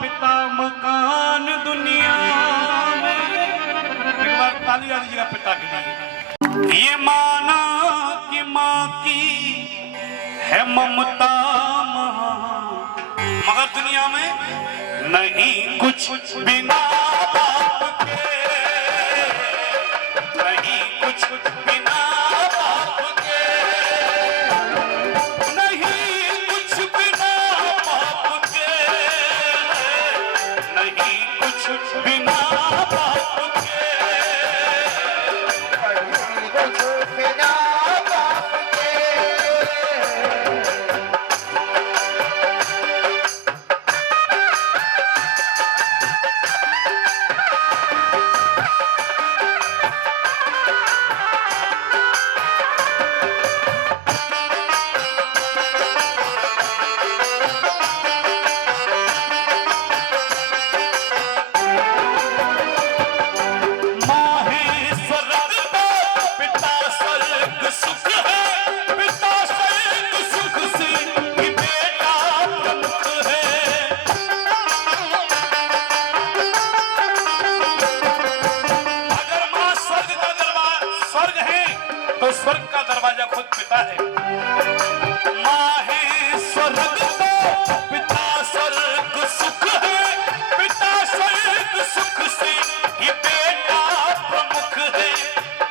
पिता मकान दुनिया में। एक बार ताली आ दीजिएगा पिता के लिए। ये माना कि माँ की है ममता महान, मगर दुनिया में नहीं कुछ बिना बाप के, नहीं कुछ बिना बाप के, नहीं कुछ बिना बाप के, नहीं कुछ बिना बाप के, नहीं कुछ बिना बाप के। तो स्वर्ग का दरवाजा खुद पिता है। माँ है स्वर्ग तो पिता स्वर्ग सुख है, पिता स्वर्ग सुख से ये बेटा प्रमुख है।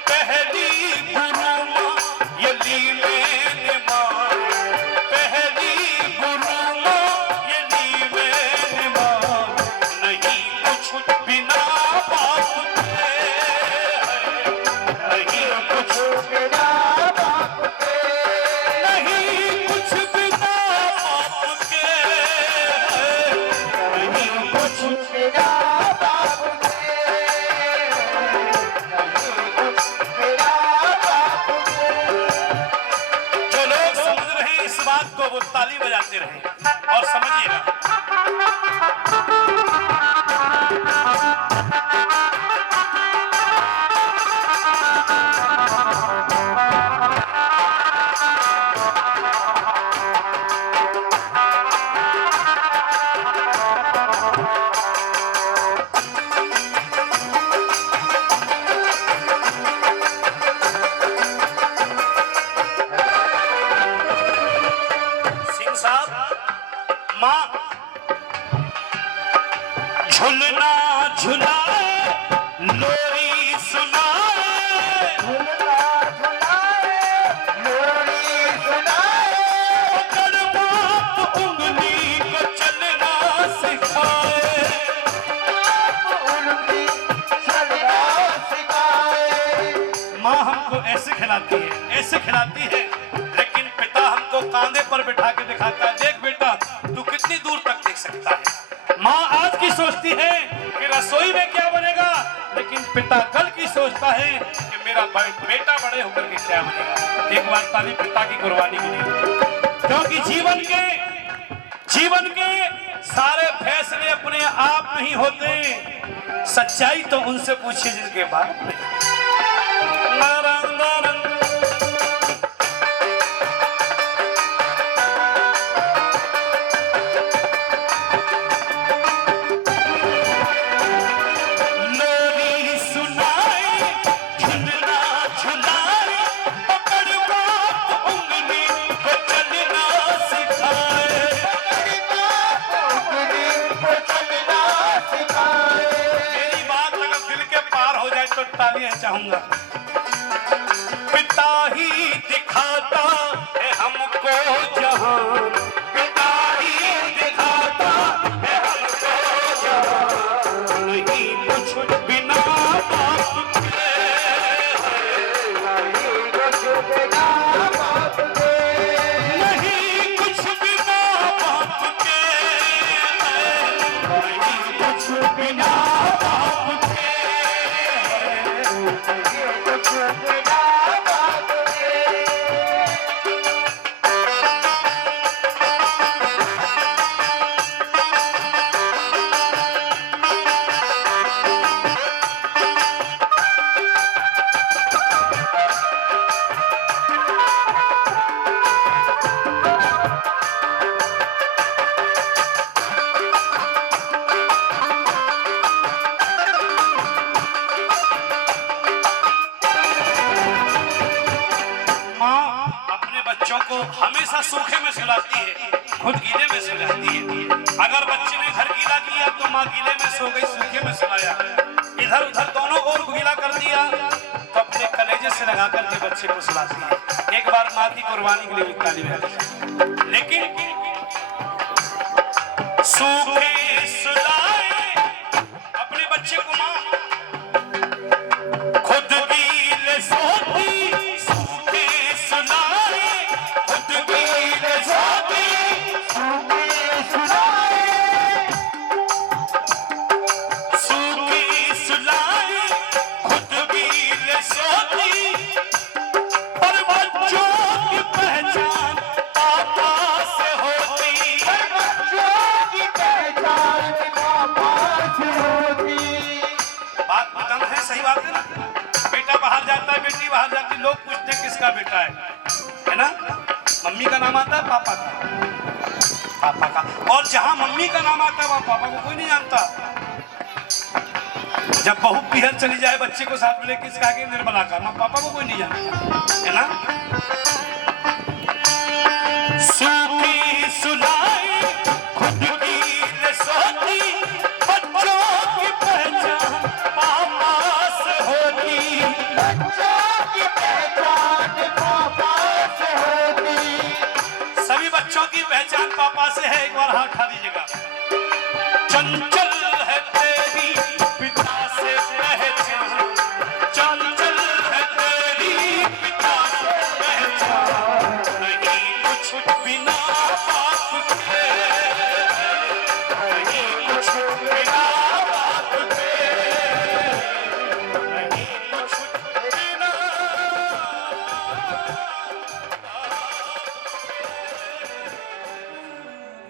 पहली गुरु माँ ये लीले ने माँ, पहली गुरु माँ ये लीले ने माँ, नहीं कुछ बिना बाप के, नहीं कुछ बिना बाप के, नहीं कुछ बिना बाप के, नहीं कुछ बिना बाप के, नहीं कुछ बिना बाप के। जो लोग समझ रहे हैं इस बात को वो ताली बजाते रहे और समझिएगा। माँ झुलना झुलाए लोरी सुनाए, झुलना झुलाए लोरी सुनाए, पकड़ बाप उंगली को चलना सिखाए, उंगली चलना सिखाए। माँ हमको ऐसे खिलाती है, ऐसे खिलाती है, लेकिन पिता हमको कांधे पर बिठा के दिखाता है, देख बेटा तू कितनी दूर तक देख सकता है। माँ आज की सोचती है कि रसोई में क्या बनेगा, लेकिन पिता कल की सोचता है कि मेरा बेटा बड़े होकर के क्या बनेगा। एक बार ताली पिता की कुर्बानी के लिए, क्योंकि जीवन के सारे फैसले अपने आप नहीं होते। सच्चाई तो उनसे पूछिए जिनके बाप ने। तालियां चाहूंगा। पिता ही दिखाता है हमको जहां, पिता ही दिखाता है हमको जहां, नहीं कुछ बिना बाप के, नहीं कुछ बिना बाप के, नहीं कुछ बिना बाप के, नहीं कुछ बिना बाप के। कुछ बिना बाप के। हमेशा सूखे में सुलाती है, खुद गीले में सो जाती है। अगर बच्चे ने घर गीला किया तो माँ गीले में सो गई, सूखे में सुलाया। इधर उधर दोनों ओर गीला कर दिया तो अपने कलेजे से लगा करके बच्चे को सुलाती है। एक बार माँ की कुर्बानी के लिए ताली बजाई। लेकिन सूखे सुलाए अपने बच्चे को माँ, खुद गीले सोती, सूखे सुलाए खुद गीले सोती, सूखे सुलाए, सूखे सुलाए खुद गीले सोती। पर बच्चों की पहचान पापा से होती, बच्चों की पहचान पापा से होती। बात बताना है, सही बात है ना। बेटा बाहर जाता है, बेटी बाहर जाती, लोग पूछते हैं किसका बेटा है ना। मम्मी का नाम आता है, पापा का, पापा का। और जहां मम्मी का नाम आता है वहां पापा को कोई नहीं जानता। जब बहू पीहर चली जाए बच्चे को साथ में लेके इसका आगे निर्मला का, माँ पापा को कोई नहीं जानता, है ना। सूखी सुलाए खुद गीले सोती, बच्चों की पहचान पापा से होती, बच्चों की पहचान पापा से होती। सभी बच्चों की पहचान पापा से है। एक बार हाथ उठा दीजिएगा।